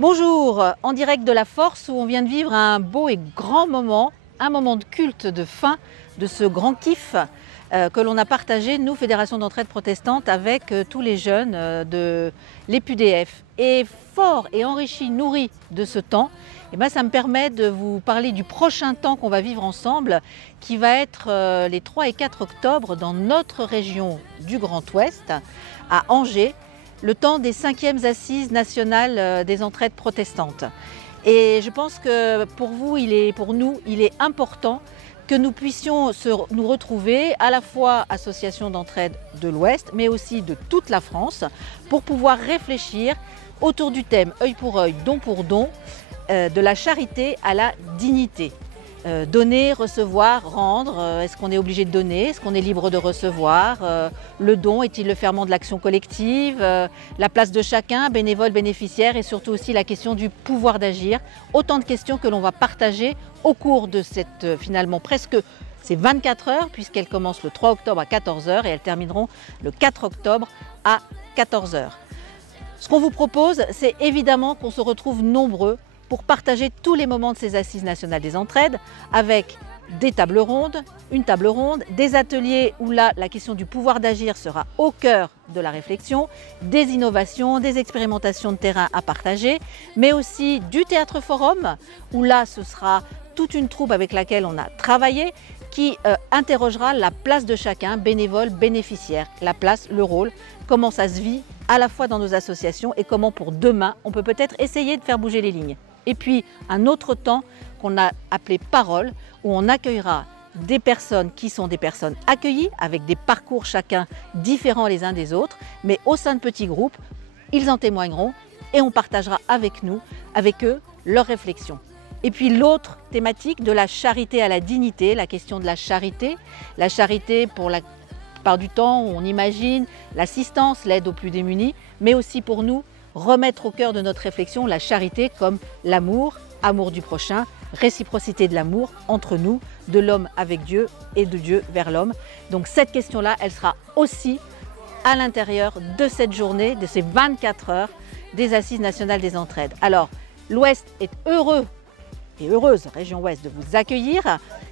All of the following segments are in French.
Bonjour, en direct de la Force où on vient de vivre un beau et grand moment, un moment de culte de fin de ce grand kiff que l'on a partagé, nous, Fédération d'entraide protestante, avec tous les jeunes de l'EPUDF. Et fort et enrichi, nourri de ce temps, ça me permet de vous parler du prochain temps qu'on va vivre ensemble, qui va être les 3 et 4 octobre dans notre région du Grand Ouest, à Angers, le temps des 5e Assises nationales des entraides protestantes. Et je pense que pour vous, pour nous, il est important que nous puissions nous retrouver à la fois association d'entraide de l'Ouest, mais aussi de toute la France, pour pouvoir réfléchir autour du thème œil pour œil, don pour don, de la charité à la dignité. Donner, recevoir, rendre, est-ce qu'on est obligé de donner, est-ce qu'on est libre de recevoir, le don est-il le ferment de l'action collective, la place de chacun, bénévole, bénéficiaire et surtout aussi la question du pouvoir d'agir. Autant de questions que l'on va partager au cours de cette finalement presque ces 24 heures puisqu'elles commencent le 3 octobre à 14 h et elles termineront le 4 octobre à 14 h. Ce qu'on vous propose, c'est évidemment qu'on se retrouve nombreux pour partager tous les moments de ces Assises nationales des entraides avec des tables rondes, une table ronde, des ateliers où là, la question du pouvoir d'agir sera au cœur de la réflexion, des innovations, des expérimentations de terrain à partager, mais aussi du théâtre forum où là, ce sera toute une troupe avec laquelle on a travaillé qui interrogera la place de chacun, bénévole, bénéficiaire, la place, le rôle, comment ça se vit à la fois dans nos associations et comment pour demain, on peut peut-être essayer de faire bouger les lignes. Et puis un autre temps qu'on a appelé Parole, où on accueillera des personnes qui sont des personnes accueillies, avec des parcours chacun différents les uns des autres, mais au sein de petits groupes, ils en témoigneront et on partagera avec nous, avec eux, leurs réflexions. Et puis l'autre thématique de la charité à la dignité, la question de la charité pour la plupart du temps, on imagine l'assistance, l'aide aux plus démunis, mais aussi pour nous, remettre au cœur de notre réflexion la charité comme l'amour, amour du prochain, réciprocité de l'amour entre nous, de l'homme avec Dieu et de Dieu vers l'homme. Donc cette question-là, elle sera aussi à l'intérieur de cette journée, de ces 24 heures des Assises nationales des entraides. Alors, l'Ouest est heureux et heureuse, région Ouest, de vous accueillir.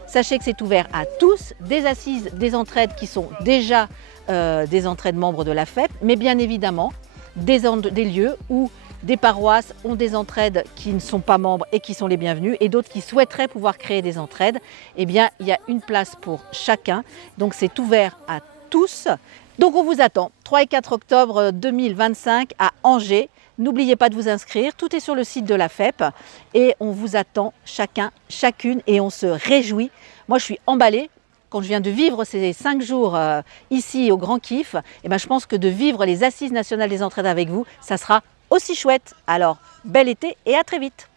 Sachez que c'est ouvert à tous, des Assises des entraides qui sont déjà des entraides membres de la FEP, mais bien évidemment, des lieux où des paroisses ont des entraides qui ne sont pas membres et qui sont les bienvenus et d'autres qui souhaiteraient pouvoir créer des entraides. Eh bien, il y a une place pour chacun. Donc, c'est ouvert à tous. Donc, on vous attend 3 et 4 octobre 2025 à Angers. N'oubliez pas de vous inscrire. Tout est sur le site de la FEP et on vous attend chacun, chacune et on se réjouit. Moi, je suis emballée. Quand je viens de vivre ces 5 jours ici au Grand Kiff, je pense que de vivre les Assises nationales des entraides avec vous, ça sera aussi chouette. Alors, bel été et à très vite.